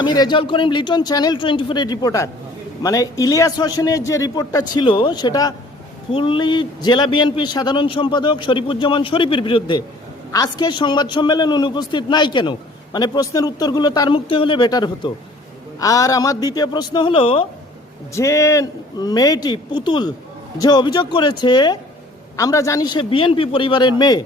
আমি Rezaul Karim Liton channel twenty ফোরের reporter. মানে ইলিয়াস হোসেনের যে রিপোর্টটা ছিল, সেটা ফুললি জেলা বিএনপির সাধারণ সম্পাদক শরীফুজ্জামান শরীফের বিরুদ্ধে। আজকের সংবাদ সম্মেলন অনুপস্থিত নাই কেন? মানে প্রশ্নের উত্তরগুলো তার মুক্তি হলে বেটার হতো। আর আমার দ্বিতীয় প্রশ্ন হলো, যে মেয়েটি পুতুল যে অভিযোগ করেছে, আমরা জানি সে বিএনপি পরিবারের মেয়ে।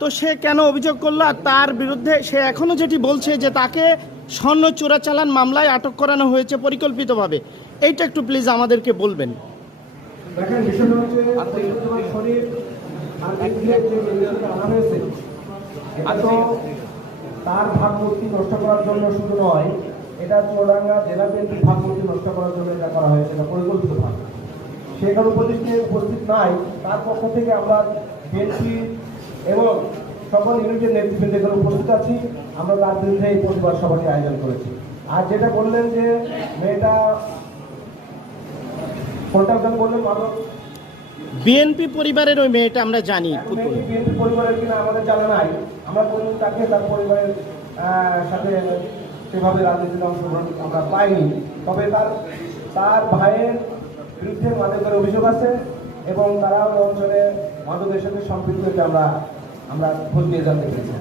তো সে কেন অভিযোগ করল? আর তার বিরুদ্ধে সে এখনও যেটি বলছে যে তাকে স্বর্ণ চোরাচালান মামলায় আটক করানো হয়েছে পরিকল্পিতভাবে। এইটা একটু প্লিজ আমাদেরকে বলবেন। তার ভাবমূর্তি নষ্ট করার জন্য শুধু নয়, এটা চৌরাঙ্গা জেলা বিএনপির ভাবমূর্তি নষ্ট করার জন্য এটা করা হয়েছে, এটা পরিকল্পিত ভাবে সেখানে উপদেষ্টি উপস্থিত নাই, তার পক্ষ থেকে আমরা বিএনপি এবং সকল ইউনিটের নেতৃবৃন্দ এখানে উপস্থিত আছি। আমরা তার বিরুদ্ধে এই প্রতিবাদ সভাটি আয়োজন করেছি। আর যেটা বললেন যে মেয়েটা কোনটা বললেন মাদক বিএনপি পরিবারের ওই মেয়েটা আমরা জানি। বিএনপি পরিবারের কিনা আমাদের জানা নাই। আমরা কোনো তাকে তার পরিবারের সাথে সেভাবে রাজনীতিতে অংশগ্রহণ আমরা পাইনি। তবে তার তার ভাইয়ের বিরুদ্ধে মাদকের অভিযোগ আছে এবং তারা ওই অঞ্চলে মাদকের সাথে সম্পৃক্ত আমরা আমরা খোঁজ নিয়ে জানতে পেরেছি।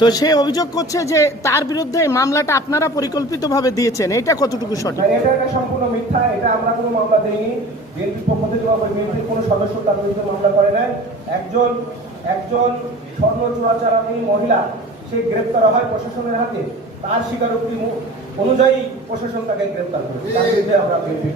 তো সে অভিযোগ করছে যে তার বিরুদ্ধে মামলাটা আপনারা পরিকল্পিতভাবে দিয়েছেন। এটা কতটুকু সঠিক? এটা একটা সম্পূর্ণ মিথ্যা এটা আমরা কোনো মামলা দিইনি। বিএনপির পক্ষ থেকে বা বিএনপির কোনো সদস্য তার বিরুদ্ধে মামলা করে নাই। একজন একজন স্বর্ণ চোরাচালানি মহিলা সে গ্রেপ্তার হয় প্রশাসনের হাতে। তার স্বীকারোক্তি অনুযায়ী প্রশাসন তাকে গ্রেপ্তার করে তার বিরুদ্ধে আমরা বিএনপি